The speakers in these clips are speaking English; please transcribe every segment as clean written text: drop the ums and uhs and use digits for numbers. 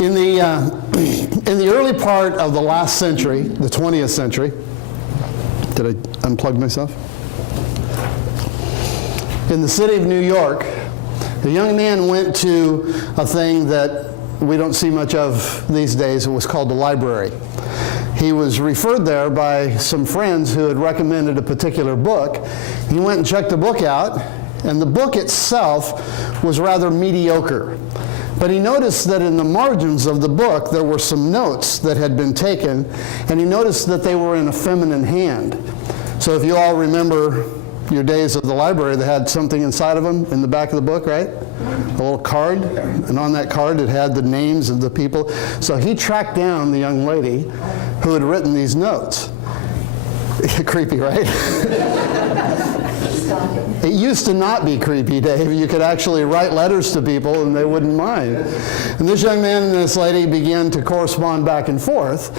In the early part of the last century, the 20th century, did I unplug myself? In the city of New York, a young man went to a thing that we don't see much of these days. It was called the library. He was referred there by some friends who had recommended a particular book. He went and checked the book out, and the book itself was rather mediocre. But he noticed that in the margins of the book there were some notes that had been taken, and he noticed that they were in a feminine hand. So if you all remember your days of the library, they had something inside of them in the back of the book, right? A little card, and on that card it had the names of the people. So he tracked down the young lady who had written these notes. Creepy, right? It used to not be creepy, Dave. You could actually write letters to people and they wouldn't mind. And this young man and this lady began to correspond back and forth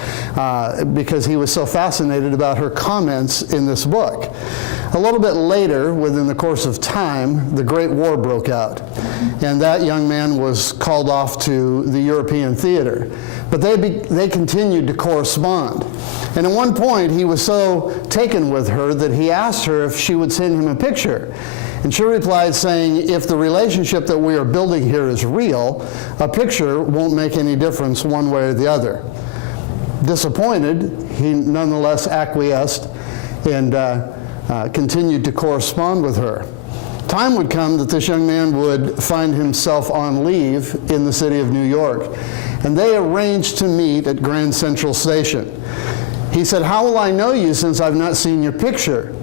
because he was so fascinated about her comments in this book. A little bit later, within the course of time, the Great War broke out. And that young man was called off to the European theater. But they continued to correspond. And at one point, he was so taken with her that he asked her if she would send him a picture. And she replied saying, if the relationship that we are building here is real, a picture won't make any difference one way or the other. Disappointed, he nonetheless acquiesced and continued to correspond with her. Time would come that this young man would find himself on leave in the city of New York. And they arranged to meet at Grand Central Station. He said, how will I know you since I've not seen your picture?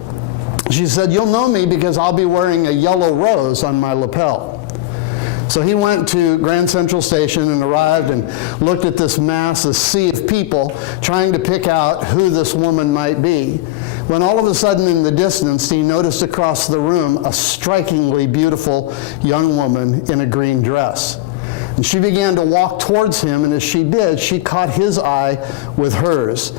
She said, you'll know me because I'll be wearing a yellow rose on my lapel. So he went to Grand Central Station and arrived and looked at this mass, this sea of people, trying to pick out who this woman might be. When all of a sudden in the distance, he noticed across the room a strikingly beautiful young woman in a green dress. And she began to walk towards him, and as she did, she caught his eye with hers.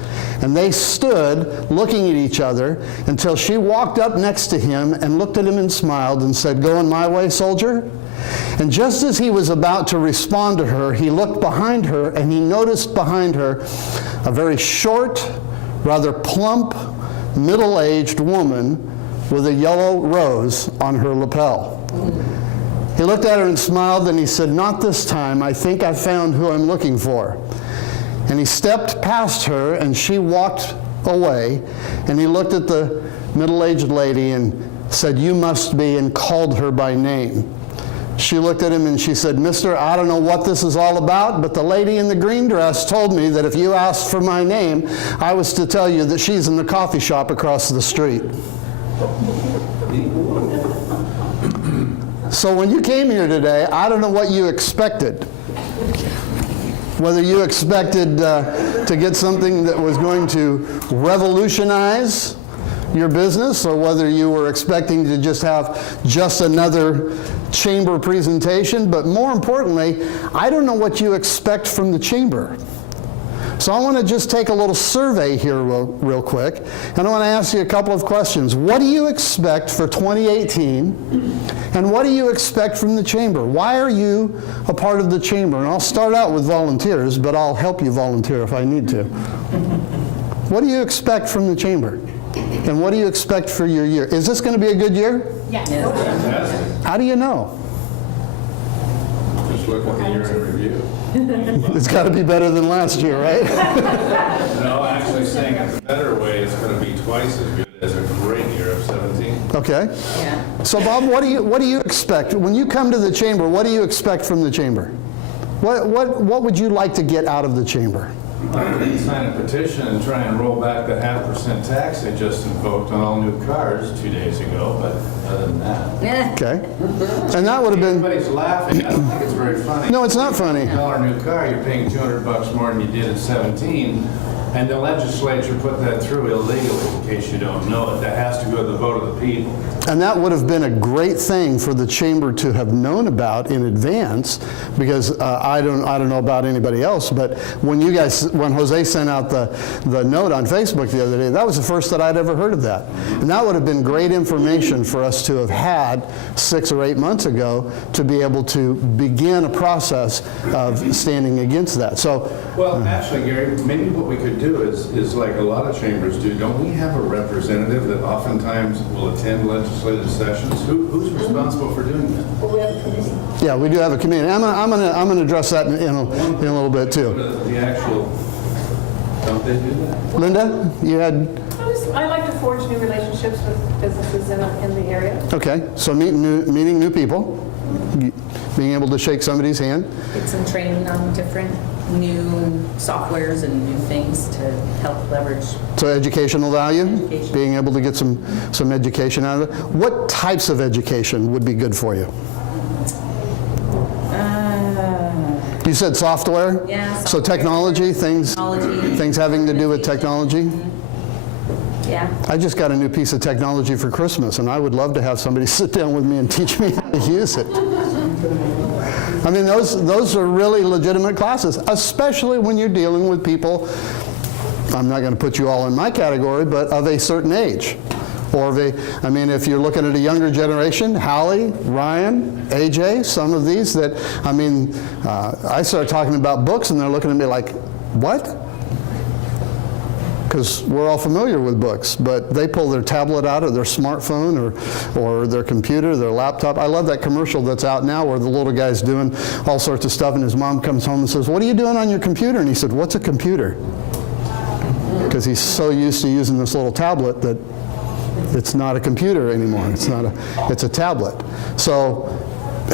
And they stood looking at each other until she walked up next to him and looked at him and smiled and said, "Going my way, soldier?" And just as he was about to respond to her, he looked behind her and he noticed behind her a very short, rather plump, middle-aged woman with a yellow rose on her lapel. He looked at her and smiled and he said, "Not this time. I think I found who I'm looking for." And he stepped past her and she walked away, and he looked at the middle-aged lady and said, "You must be," and called her by name. She looked at him and she said, "Mister, I don't know what this is all about, but the lady in the green dress told me that if you asked for my name, I was to tell you that she's in the coffee shop across the street." So when you came here today, I don't know what you expected. Whether you expected to get something that was going to revolutionize your business, or whether you were expecting to just have just another chamber presentation. But more importantly, I don't know what you expect from the chamber. So I want to just take a little survey here real quick, and I want to ask you a couple of questions. What do you expect for 2018, and what do you expect from the chamber? Why are you a part of the chamber? And I'll start out with volunteers, but I'll help you volunteer if I need to. What do you expect from the chamber? And what do you expect for your year? Is this going to be a good year? Yes. How do you know? Just look at the year in review. It's got to be better than last year, right? No, actually saying it a better way, it's going to be twice as good as a great year of 17. Okay. So Bob, what do you expect? When you come to the chamber, what do you expect from the chamber? What would you like to get out of the chamber? I didn't sign a petition and try and roll back the 0.5% tax they just invoked on all new cars 2 days ago, but other than that. Okay. And that would have been... Everybody's laughing. I don't think it's very funny. No, it's not funny. $1 new car, you're paying $200 more than you did at 17. And the legislature put that through illegally, in case you don't know it. That has to go to the vote of the people. And that would have been a great thing for the chamber to have known about in advance, because I don't know about anybody else, but when Jose sent out the note on Facebook the other day, that was the first that I'd ever heard of that. And that would have been great information for us to have had 6 or 8 months ago to be able to begin a process of standing against that. So, Well, actually, Gary, maybe what we could do is like a lot of chambers do. Don't we have a representative that oftentimes will attend legislative sessions? Who's responsible for doing that? Well, we have a committee. yeah, we do have a committee. I'm gonna address that in a little bit too. The actual, don't they do that? Linda, you had, I like to forge new relationships with businesses in the area. okay, so meeting new people, being able to shake somebody's hand. Get some training on different new softwares and new things to help leverage. So educational value, Education. being able to get some education out of it. What types of education would be good for you? You said software? Yeah, So software. technology, things having to do with technology? Yeah. I just got a new piece of technology for Christmas, and I would love to have somebody sit down with me and teach me how to use it. I mean, those are really legitimate classes, especially when you're dealing with people, I'm not going to put you all in my category, but of a certain age. Or I mean, if you're looking at a younger generation, Hallie, Ryan, AJ, some of these that, I mean, I start talking about books and they're looking at me like, what? Because we're all familiar with books, but they pull their tablet out or their smartphone or their computer, their laptop. I love that commercial that's out now where the little guy's doing all sorts of stuff and his mom comes home and says, what are you doing on your computer? And he said, what's a computer? Because he's so used to using this little tablet that it's not a computer anymore. It's a tablet. So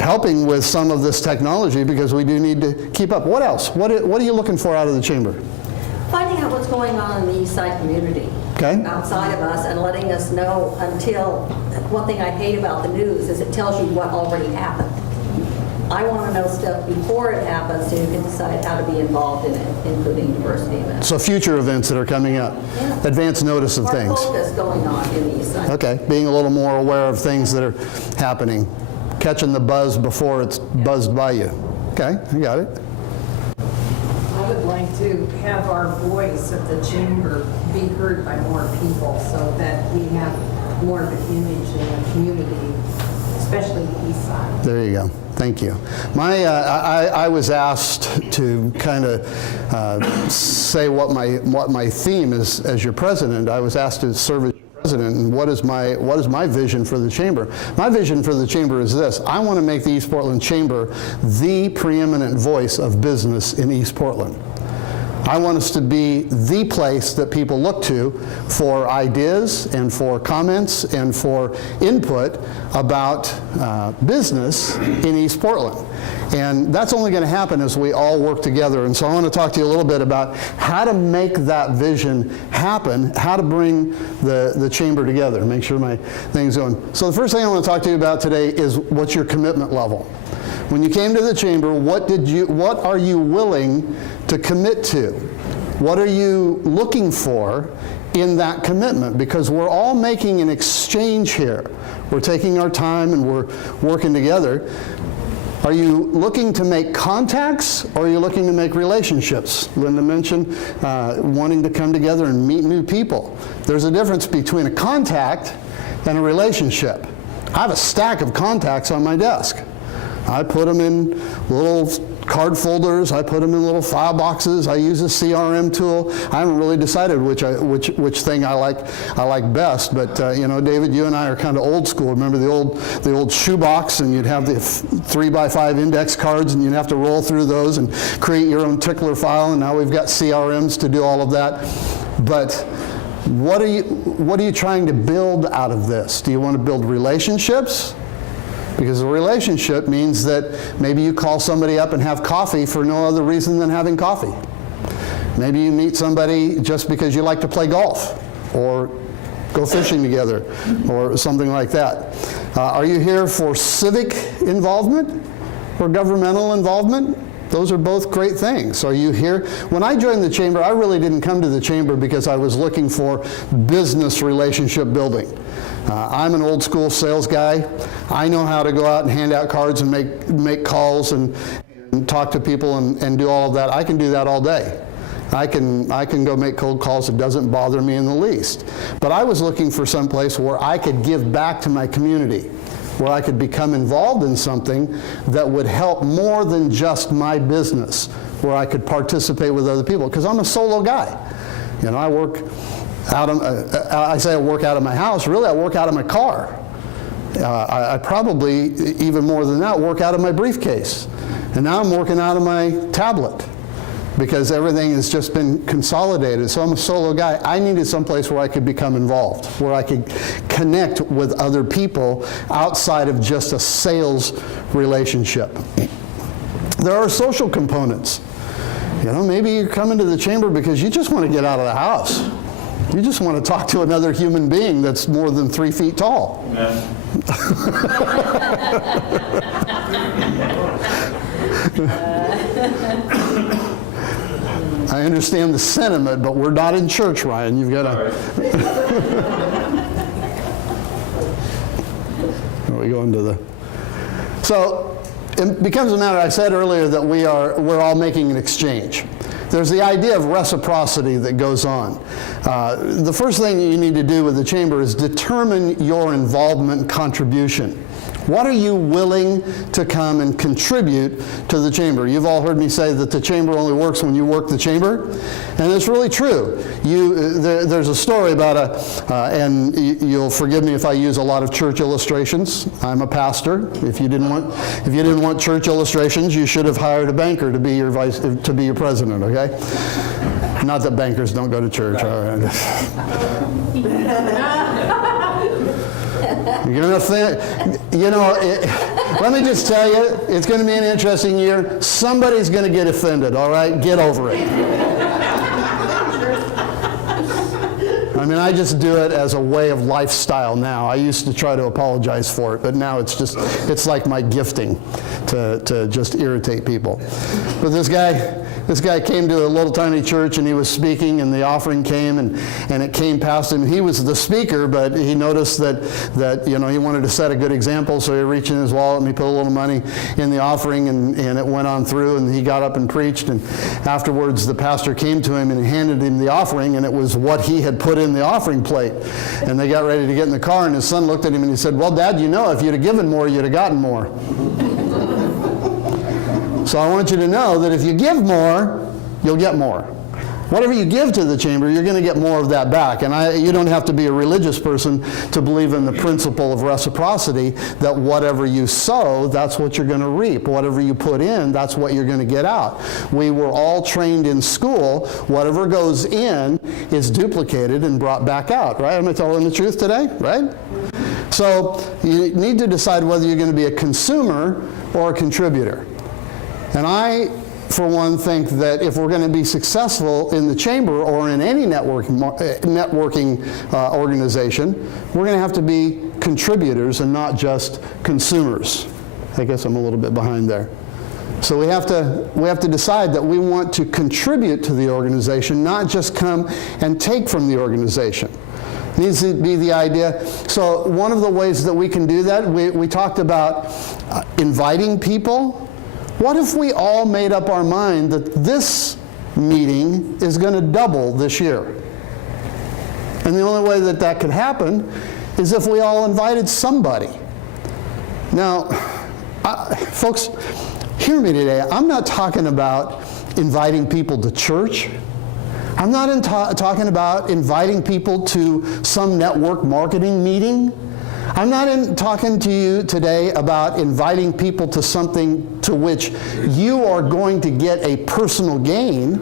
helping with some of this technology because we do need to keep up. What else? What are you looking for out of the chamber? Finding out what's going on in the East Side community. Okay. Outside of us and letting us know until, one thing I hate about the news is it tells you what already happened. I want to know stuff before it happens so you can decide how to be involved in it, including diversity events. So future events that are coming up. Yeah. Advance notice of More things. focus going on in the East Side. Okay, being a little more aware of things that are happening. Catching the buzz before it's buzzed by you. Okay, I got it. I would like to have our voice at the chamber be heard by more people so that we have more of an image in the community, especially the East Side. There you go. Thank you. I was asked to kind of say what my theme is as your president. I was asked to serve as your president, and what is my vision for the chamber? My vision for the chamber is this: I want to make the East Portland Chamber the preeminent voice of business in East Portland. I want us to be the place that people look to for ideas and for comments and for input about business in East Portland. And that's only going to happen as we all work together. And so I want to talk to you a little bit about how to make that vision happen, how to bring the chamber together, make sure my thing's going. So the first thing I want to talk to you about today is what's your commitment level. When you came to the chamber, what are you willing to commit to? What are you looking for in that commitment? Because we're all making an exchange here. We're taking our time and we're working together. Are you looking to make contacts or are you looking to make relationships? Linda mentioned wanting to come together and meet new people. There's a difference between a contact and a relationship. I have a stack of contacts on my desk. I put them in little card folders. I put them in little file boxes. I use a CRM tool. I haven't really decided which thing I like best. But you know, David, you and I are kind of old school. Remember the old shoebox, and you'd have the 3x5 index cards, and you'd have to roll through those and create your own tickler file. And now we've got CRMs to do all of that. But what are you trying to build out of this? Do you want to build relationships? Because a relationship means that maybe you call somebody up and have coffee for no other reason than having coffee. Maybe you meet somebody just because you like to play golf or go fishing together or something like that. Are you here for civic involvement or governmental involvement? Those are both great things. So you hear, when I joined the chamber, I really didn't come to the chamber because I was looking for business relationship building. I'm an old school sales guy. I know how to go out and hand out cards and make calls and talk to people and do all of that. I can do that all day. I can go make cold calls. It doesn't bother me in the least. But I was looking for some place where I could give back to my community, where I could become involved in something that would help more than just my business, where I could participate with other people. Because I'm a solo guy. You know, I work out of, I say I work out of my house. Really, I work out of my car. I probably, even more than that, work out of my briefcase. And now I'm working out of my tablet, because everything has just been consolidated. So I'm a solo guy. I needed someplace where I could become involved, where I could connect with other people outside of just a sales relationship. There are social components. You know, maybe you're coming to the chamber because you just want to get out of the house. You just want to talk to another human being that's more than 3 feet tall. I understand the sentiment, but we're not in church, Ryan. You've got to. We go into the. So it becomes a matter. I said earlier that we're all making an exchange. There's the idea of reciprocity that goes on. The first thing you need to do with the chamber is determine your involvement and contribution. What are you willing to come and contribute to the chamber? You've all heard me say that the chamber only works when you work the chamber, and it's really true. There's a story about and you'll forgive me if I use a lot of church illustrations. I'm a pastor. If you didn't want church illustrations, you should have hired a banker to be your president. Okay? Not that bankers don't go to church. All right. You're gonna think, you know, let me just tell you, it's going to be an interesting year. Somebody's going to get offended, all right? Get over it. I mean, I just do it as a way of lifestyle now. I used to try to apologize for it, but now it's like my gifting to just irritate people. But this guy came to a little tiny church and he was speaking, and the offering came and it came past him. He was the speaker, but he noticed that you know, he wanted to set a good example, so he reached in his wallet and he put a little money in the offering, and it went on through, and he got up and preached, and afterwards the pastor came to him and handed him the offering, and it was what he had put in the offering plate. And they got ready to get in the car, and his son looked at him and he said, "Well, Dad, you know, if you'd have given more, you'd have gotten more." So I want you to know that if you give more, you'll get more. Whatever you give to the chamber, you're going to get more of that back. And you don't have to be a religious person to believe in the principle of reciprocity, that whatever you sow, that's what you're going to reap. Whatever you put in, that's what you're going to get out. We were all trained in school. Whatever goes in is duplicated and brought back out, right? Am I telling the truth today, right? So you need to decide whether you're going to be a consumer or a contributor. And I, for one, think that if we're going to be successful in the chamber or in any networking organization, we're going to have to be contributors and not just consumers. I guess I'm a little bit behind there. So we have to decide that we want to contribute to the organization, not just come and take from the organization. Needs to be the idea. So one of the ways that we can do that, we talked about inviting people. What if we all made up our mind that this meeting is going to double this year? And the only way that that could happen is if we all invited somebody. Now, folks, hear me today. I'm not talking about inviting people to church. I'm not talking about inviting people to some network marketing meeting. I'm not talking to you today about inviting people to something to which you are going to get a personal gain.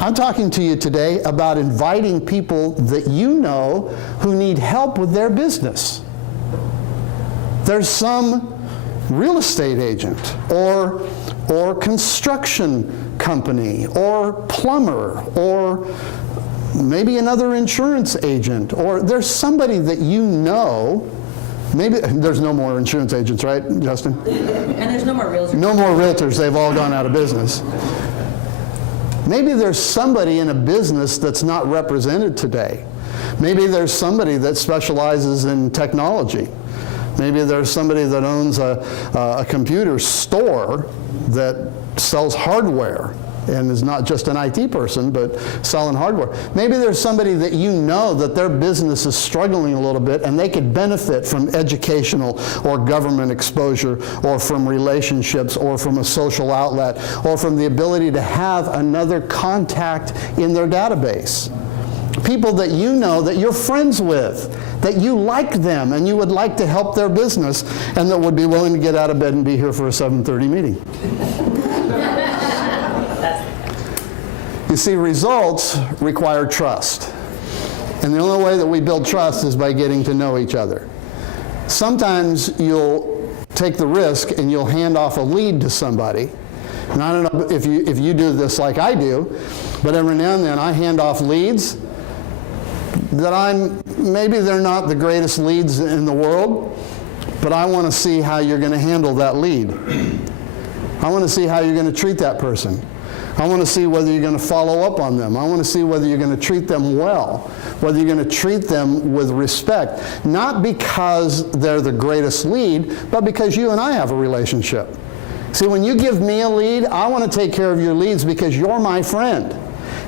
I'm talking to you today about inviting people that you know who need help with their business. There's some real estate agent or construction company or plumber or maybe another insurance agent, or there's somebody that you know Maybe there's no more insurance agents, right, Justin? And there's no more realtors. No more realtors. They've all gone out of business. Maybe there's somebody in a business that's not represented today. Maybe there's somebody that specializes in technology. Maybe there's somebody that owns a computer store that sells hardware and is not just an IT person, but selling hardware. Maybe there's somebody that you know that their business is struggling a little bit and they could benefit from educational or government exposure or from relationships or from a social outlet or from the ability to have another contact in their database. People that you know that you're friends with, that you like them and you would like to help their business and that would be willing to get out of bed and be here for a 7:30 meeting. You see, results require trust. And the only way that we build trust is by getting to know each other. Sometimes you'll take the risk and you'll hand off a lead to somebody. And I don't know if you do this like I do, but every now and then I hand off leads that maybe they're not the greatest leads in the world, but I want to see how you're going to handle that lead. I want to see how you're going to treat that person. I want to see whether you're going to follow up on them. I want to see whether you're going to treat them well, whether you're going to treat them with respect, not because they're the greatest lead, but because you and I have a relationship. See, when you give me a lead, I want to take care of your leads because you're my friend.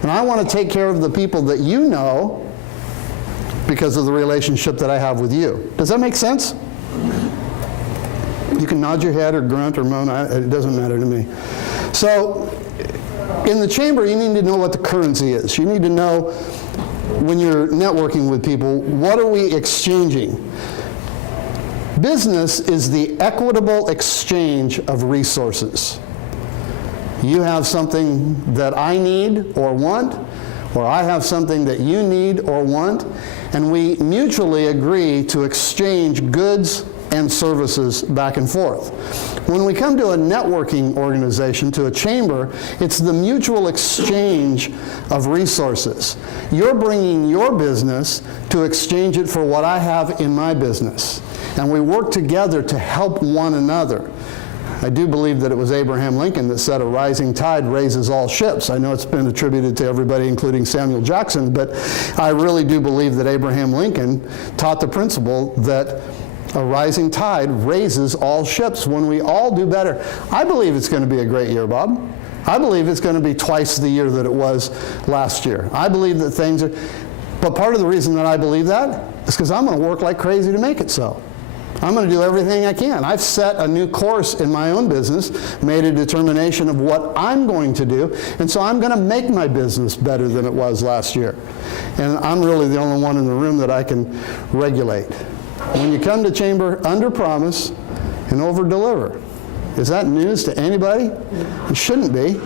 And I want to take care of the people that you know because of the relationship that I have with you. Does that make sense? You can nod your head or grunt or moan. It doesn't matter to me. So, in the chamber, you need to know what the currency is. You need to know, when you're networking with people, what are we exchanging? Business is the equitable exchange of resources. You have something that I need or want, or I have something that you need or want, and we mutually agree to exchange goods and services back and forth. When we come to a networking organization, to a chamber, it's the mutual exchange of resources. You're bringing your business to exchange it for what I have in my business. And we work together to help one another. I do believe that it was Abraham Lincoln that said a rising tide raises all ships. I know it's been attributed to everybody, including Samuel Jackson, but I really do believe that Abraham Lincoln taught the principle that a rising tide raises all ships when we all do better. I believe it's going to be a great year, Bob. I believe it's going to be twice the year that it was last year. I believe that things are, but part of the reason that I believe that is because I'm going to work like crazy to make it so. I'm going to do everything I can. I've set a new course in my own business, made a determination of what I'm going to do, and so I'm going to make my business better than it was last year. And I'm really the only one in the room that I can regulate. When you come to chamber, under promise and over deliver. Is that news to anybody? It shouldn't be.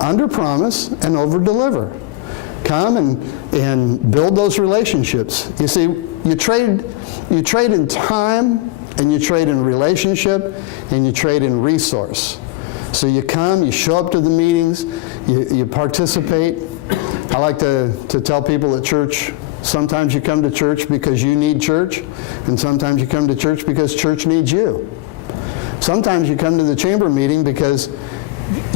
Under promise and over deliver. Come and build those relationships. You see, you trade in time, and you trade in relationship, and you trade in resource. So you come, you show up to the meetings, you participate. I like to tell people at church, sometimes you come to church because you need church, and sometimes you come to church because church needs you. Sometimes you come to the chamber meeting because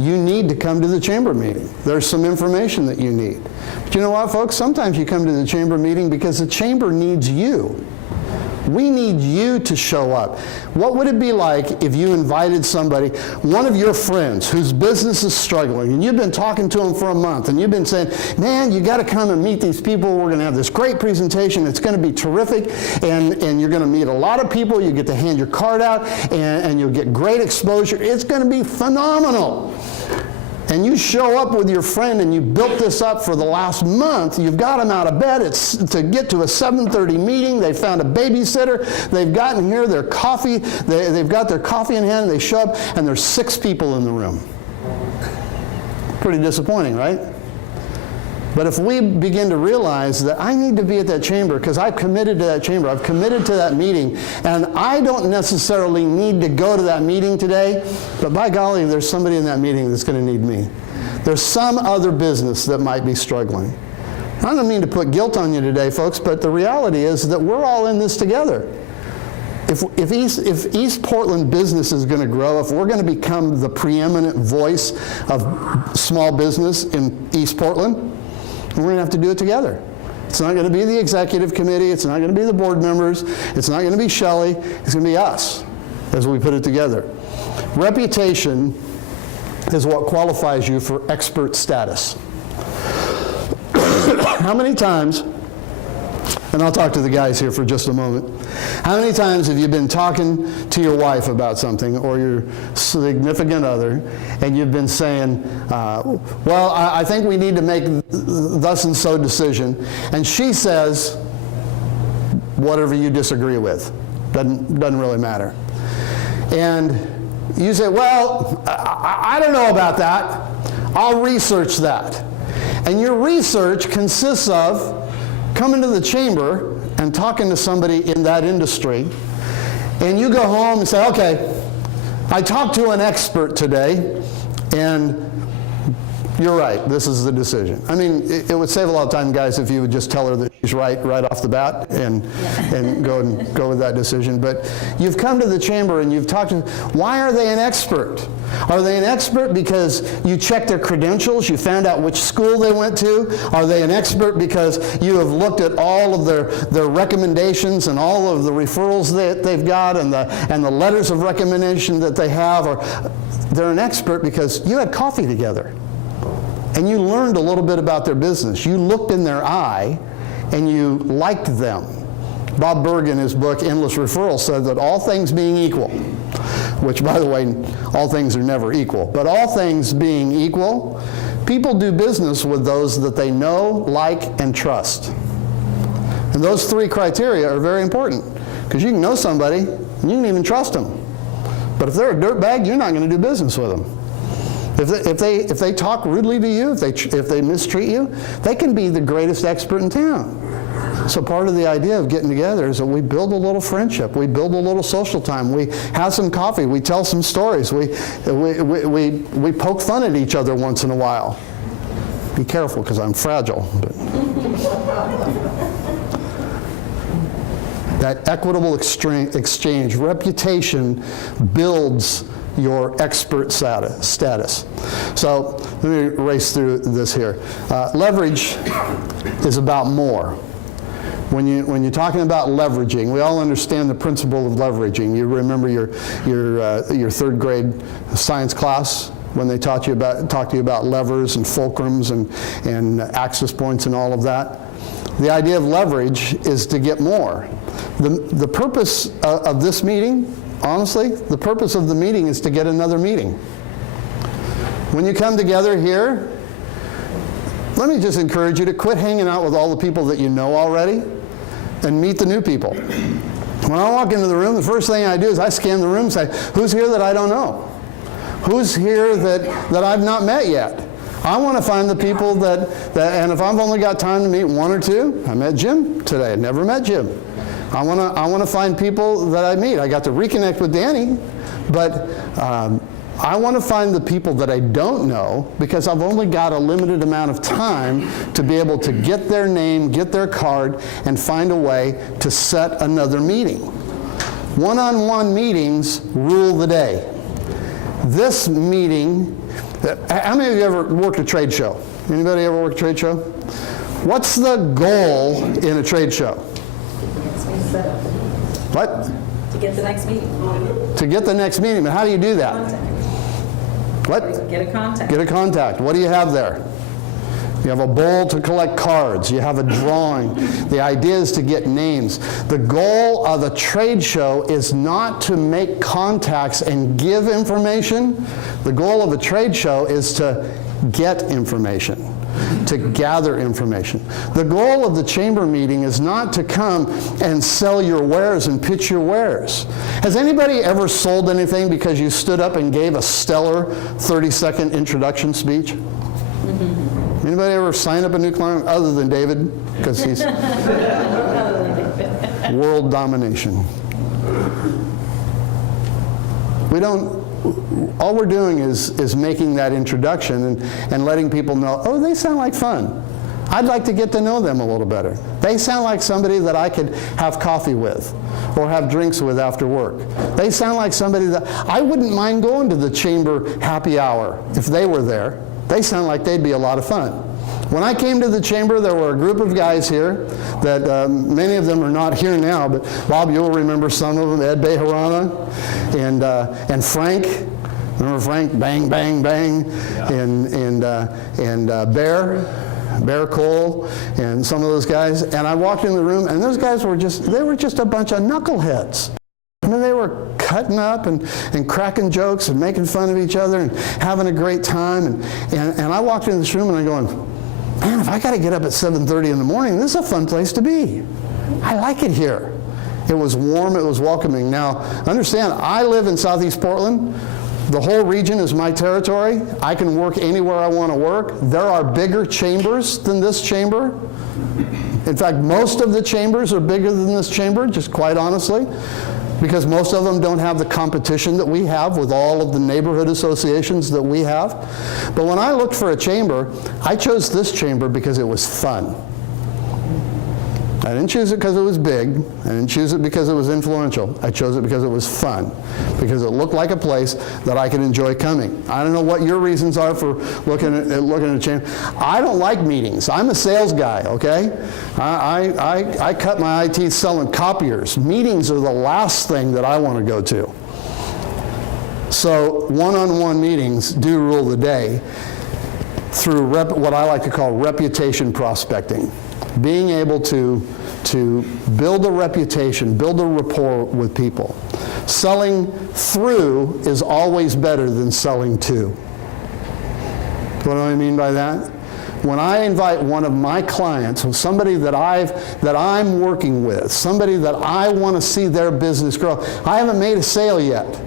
you need to come to the chamber meeting. There's some information that you need. But you know what, folks? Sometimes you come to the chamber meeting because the chamber needs you. We need you to show up. What would it be like if you invited somebody, one of your friends whose business is struggling, and you've been talking to them for a month, and you've been saying, man, you got to come and meet these people. We're going to have this great presentation. It's going to be terrific, and you're going to meet a lot of people. You get to hand your card out, and you'll get great exposure. It's going to be phenomenal. And you show up with your friend and you built this up for the last month. You've got them out of bed. It's to get to a 7:30 meeting. They found a babysitter. They've gotten here, their coffee. They've got their coffee in hand. They show up, and there's 6 people in the room. Pretty disappointing, right? But if we begin to realize that I need to be at that chamber because I've committed to that chamber, I've committed to that meeting, and I don't necessarily need to go to that meeting today, but by golly, there's somebody in that meeting that's going to need me. There's some other business that might be struggling. I don't mean to put guilt on you today, folks, but the reality is that we're all in this together. if East Portland business is going to grow, if we're going to become the preeminent voice of small business in East Portland, we're going to have to do it together. It's not going to be the executive committee. It's not going to be the board members. It's not going to be Shelley. It's going to be us as we put it together. Reputation is what qualifies you for expert status. How many times, and I'll talk to the guys here for just a moment, how many times have you been talking to your wife about something or your significant other, and you've been saying, well, I think we need to make thus and so decision, and she says, whatever you disagree with, doesn't really matter. And you say, well, I don't know about that. I'll research that. And your research consists of coming to the chamber and talking to somebody in that industry, and you go home and say, okay, I talked to an expert today, and you're right, this is the decision. I mean, it would save a lot of time, guys, if you would just tell her that she's right off the bat and go with that decision. But you've come to the chamber and you've talked to, why are they an expert? Are they an expert because you checked their credentials, you found out which school they went to? Are they an expert because you have looked at all of their recommendations and all of the referrals that they've got and the letters of recommendation that they have? Or they're an expert because you had coffee together and you learned a little bit about their business. You looked in their eye and you liked them. Bob Berg, in his book Endless Referrals, said that all things being equal, which, by the way, all things are never equal, but all things being equal, people do business with those that they know, like, and trust. And those three criteria are very important, because you can know somebody and you can even trust them. But if they're a dirtbag, you're not going to do business with them. If they talk rudely to you, if they mistreat you, they can be the greatest expert in town. So part of the idea of getting together is that we build a little friendship, we build a little social time, we have some coffee, we tell some stories, we poke fun at each other once in a while. Be careful, because I'm fragile. But. That equitable exchange, reputation builds your expert status. So let me race through this here. Leverage is about more. When you're talking about leveraging, we all understand the principle of leveraging. You remember your third grade science class when they talked to you about levers and fulcrums and access points and all of that. The idea of leverage is to get more. The purpose of this meeting, honestly, the purpose of the meeting is to get another meeting. When you come together here, let me just encourage you to quit hanging out with all the people that you know already and meet the new people. When I walk into the room, the first thing I do is I scan the room and say, who's here that I don't know? Who's here that I've not met yet? I want to find the people that, and if I've only got time to meet one or two, I met Jim today. I never met Jim. I want to find people that I meet. I got to reconnect with Danny, but I want to find the people that I don't know, because I've only got a limited amount of time to be able to get their name, get their card, and find a way to set another meeting. One-on-one meetings rule the day. This meeting, how many of you ever worked a trade show? Anybody ever worked a trade show? What's the goal in a trade show? What? To get the next meeting. To get the next meeting, but how do you do that? Contact. What? Get a contact. Get a contact. What do you have there? You have a bowl to collect cards. You have a drawing. The idea is to get names. The goal of a trade show is not to make contacts and give information. The goal of a trade show is to get information, to gather information. The goal of the chamber meeting is not to come and sell your wares and pitch your wares. Has anybody ever sold anything because you stood up and gave a stellar 30-second introduction speech? Anybody ever sign up a new client other than David? Because he's world domination. All we're doing is making that introduction and letting people know, oh, they sound like fun. I'd like to get to know them a little better. They sound like somebody that I could have coffee with or have drinks with after work. They sound like somebody that I wouldn't mind going to the chamber happy hour if they were there. They sound like they'd be a lot of fun. When I came to the chamber, there were a group of guys here that many of them are not here now, but Bob, you'll remember some of them, Ed Bejarana and Frank. Remember Frank? Bang, bang, bang. And Bear Cole, and some of those guys. And I walked in the room, and those guys were just a bunch of knuckleheads. I mean, they were cutting up and cracking jokes and making fun of each other and having a great time. And I walked into this room, and I'm going, man, if I got to get up at 7:30 in the morning, this is a fun place to be. I like it here. It was warm, it was welcoming. Now, understand, I live in Southeast Portland. The whole region is my territory. I can work anywhere I want to work. There are bigger chambers than this chamber. In fact, most of the chambers are bigger than this chamber, just quite honestly, because most of them don't have the competition that we have with all of the neighborhood associations that we have. But when I looked for a chamber, I chose this chamber because it was fun. I didn't choose it because it was big. I didn't choose it because it was influential. I chose it because it was fun, because it looked like a place that I could enjoy coming. I don't know what your reasons are for looking at a chamber. I don't like meetings. I'm a sales guy, okay? I cut my eye teeth selling copiers. Meetings are the last thing that I want to go to. So one-on-one meetings do rule the day through what I like to call reputation prospecting. Being able to build a reputation, build a rapport with people. Selling through is always better than selling to. What do I mean by that? When I invite one of my clients, somebody that I'm working with, somebody that I want to see their business grow, I haven't made a sale yet.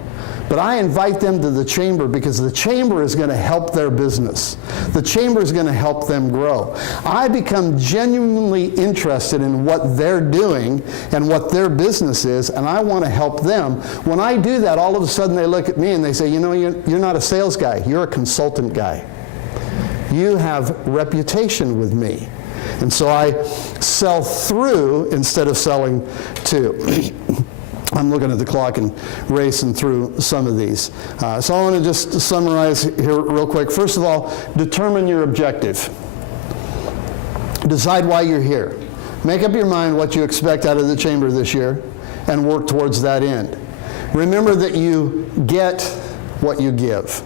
But I invite them to the chamber because the chamber is going to help their business. The chamber is going to help them grow. I become genuinely interested in what they're doing and what their business is, and I want to help them. When I do that, all of a sudden they look at me and they say, you know, you're not a sales guy, you're a consultant guy. You have reputation with me. And so I sell through instead of selling to. I'm looking at the clock and racing through some of these. So I want to just summarize here real quick. First of all, determine your objective. Decide why you're here. Make up your mind what you expect out of the chamber this year and work towards that end. Remember that you get what you give.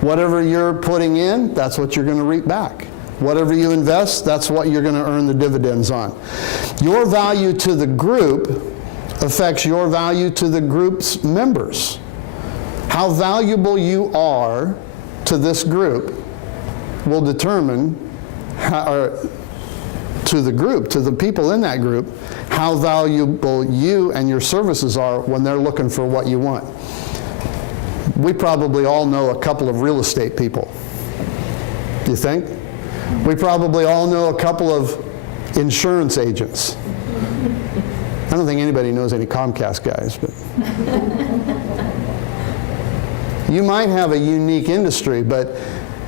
Whatever you're putting in, that's what you're going to reap back. Whatever you invest, that's what you're going to earn the dividends on. Your value to the group affects your value to the group's members. How valuable you are to this group will determine to the group, to the people in that group, how valuable you and your services are when they're looking for what you want. We probably all know a couple of real estate people. Do you think? We probably all know a couple of insurance agents. I don't think anybody knows any Comcast guys, but you might have a unique industry, but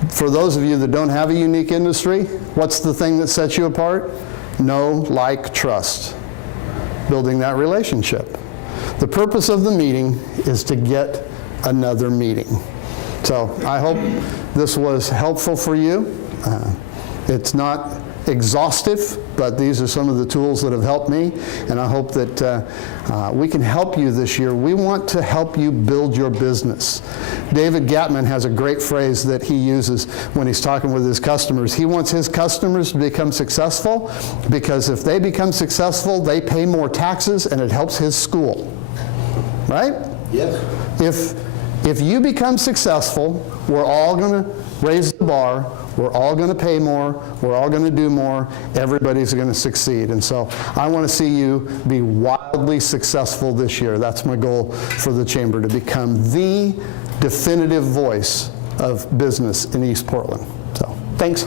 for those of you that don't have a unique industry, what's the thing that sets you apart? Know, like, trust. Building that relationship. The purpose of the meeting is to get another meeting. So I hope this was helpful for you. It's not exhaustive, but these are some of the tools that have helped me, and I hope that we can help you this year. We want to help you build your business. David Gatman has a great phrase that he uses when he's talking with his customers. He wants his customers to become successful because if they become successful, they pay more taxes and it helps his school. Right? Yes. If you become successful, we're all going to raise the bar. We're all going to pay more. We're all going to do more. Everybody's going to succeed. And so I want to see you be wildly successful this year. That's my goal for the chamber, to become the definitive voice of business in East Portland. So thanks.